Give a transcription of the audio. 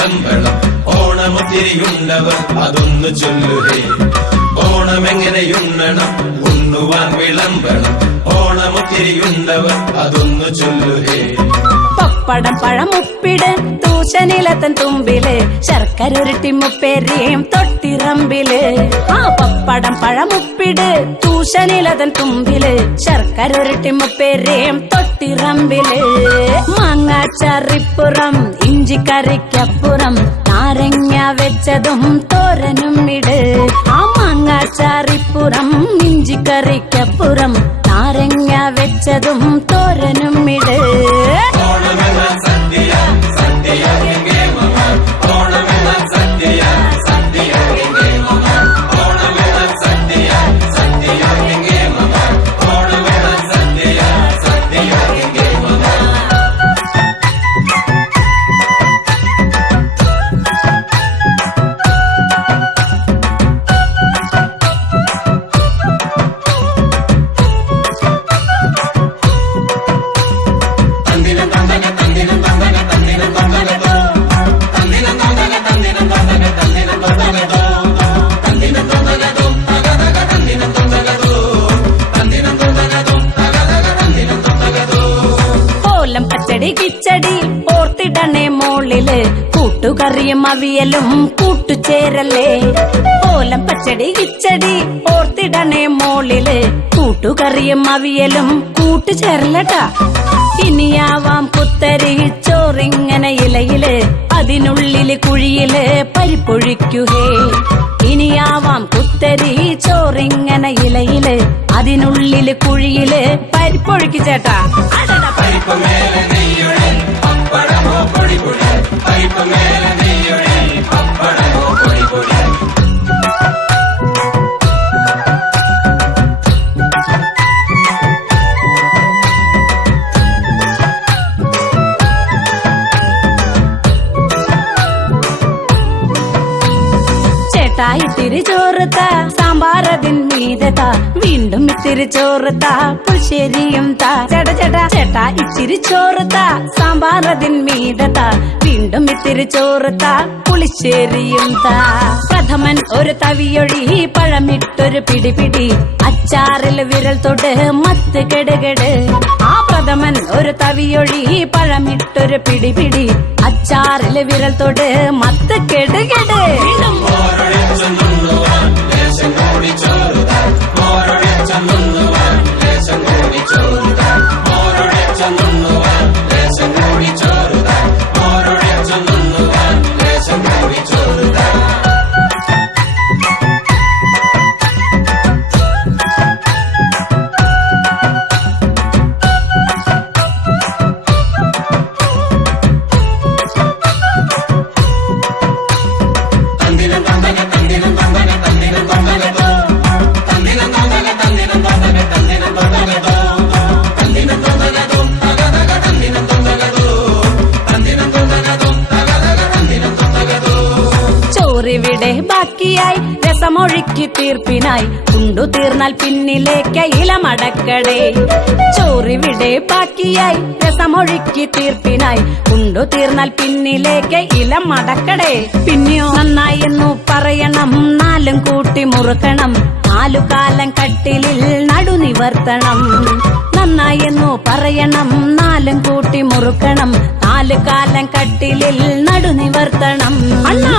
വിളമ്പണം. ഓണമൊത്തിരിയുണ്ടവർ അതൊന്നു ചൊല്ലുകേ. ഓണമെങ്ങനെയുണ്ണണം ഉണ്ണുവാൻ വിളമ്പണം. ഓണമൊത്തിരിയുണ്ടവർ അതൊന്നു ചൊല്ലുകേ. പപ്പടം പഴം ഉപ്പിട് തൂശനിലത്തൻ തുമ്പില് ശർക്കരൊരുട്ടി മുപ്പേരിയും തൊട്ടിറമ്പില്. ആ പപ്പടം പഴം ഉപ്പിട് തൂശനിലതൻ തുമ്പില് ശർക്കരൊരുട്ടി മുപ്പേരിയും തൊട്ടിറമ്പില്. മാങ്ങാച്ചാറിപ്പുറം ഇഞ്ചിക്കറിക്കപ്പുറം നാരങ്ങ വെച്ചതും തോരനും ഇട്. ആ മാങ്ങാച്ചാറിപ്പുറം ഇഞ്ചിക്കറിക്കപ്പുറം നാരങ്ങ വെച്ചതും തോരനും ഇട്. പച്ചടി കിച്ചടി ഓർത്തിടണേ മോളില് കൂട്ടുകറിയും അവിയലും കൂട്ടുചേരല്ലേ. ഓലം പച്ചടി കിച്ചടി ഓർത്തിടണേ മോളില് കൂട്ടുകറിയും അവിയലും കൂട്ടുചേരലട്ടാ. ഇനിയാവാം കുത്തരി ചോറിങ്ങനെ ഇലയില് അതിനുള്ളില് കുഴിയില് പരിപ്പൊഴിക്കുകേ. ഇനിയാവാം കുത്തരി ചോറിങ്ങനെ ഇലയില് അതിനുള്ളില് കുഴിയില് പരിപ്പൊഴിക്കു ചേട്ടാ. ഇത്തിരി ചോറുത്ത സാമ്പാറതിൻ മീതത്താ വീണ്ടും ഇത്തിരി ചോറുത്ത പുളിശ്ശേരിയും താ. ചേട്ടാ ചേട്ടാ ചേട്ടാ ഇച്ചിരി ചോറുത്ത സാമ്പാറതിൻ മീതത്താ വീണ്ടും ഇത്തിരി ചോറുത്ത പുളിശ്ശേരിയും താ. പ്രഥമൻ ഒരു തവിയൊഴി പഴമിട്ടൊരു പിടിപിടി അച്ചാറിൽ വിരൽ തൊട്ട് മത്ത് കെടുകെട്. ആ പ്രഥമൻ ഒരു തവിയൊഴി പഴമിട്ടൊരു പിടിപിടി അച്ചാറിൽ വിരൽ തൊട്ട് മത്ത് കെടുകെട്. ചോറിവിടെ ബാക്കിയായി രസമൊഴുക്കി തീർപ്പിനായി കൊണ്ടു തീർന്നാൽ പിന്നിലേക്ക് ഇലമടക്കടേ. ചോറിവിടെ ബാക്കിയായി രസമൊഴുക്കി തീർപ്പിനായി കൊണ്ടു തീർന്നാൽ പിന്നിലേക്ക് ഇലമടക്കടേ. പിന്നെയോ നന്നായി എന്നു പറയണം നാലും കൂട്ടി മുറുക്കണം നാലുകാലം കട്ടിലിൽ നടുനിവർത്തണം. നന്നായി എന്നു പറയണം നാലും കൂട്ടി മുറുക്കണം നാലുകാലം കട്ടിലിൽ നടുനിവർത്തണം. അണ്ണാ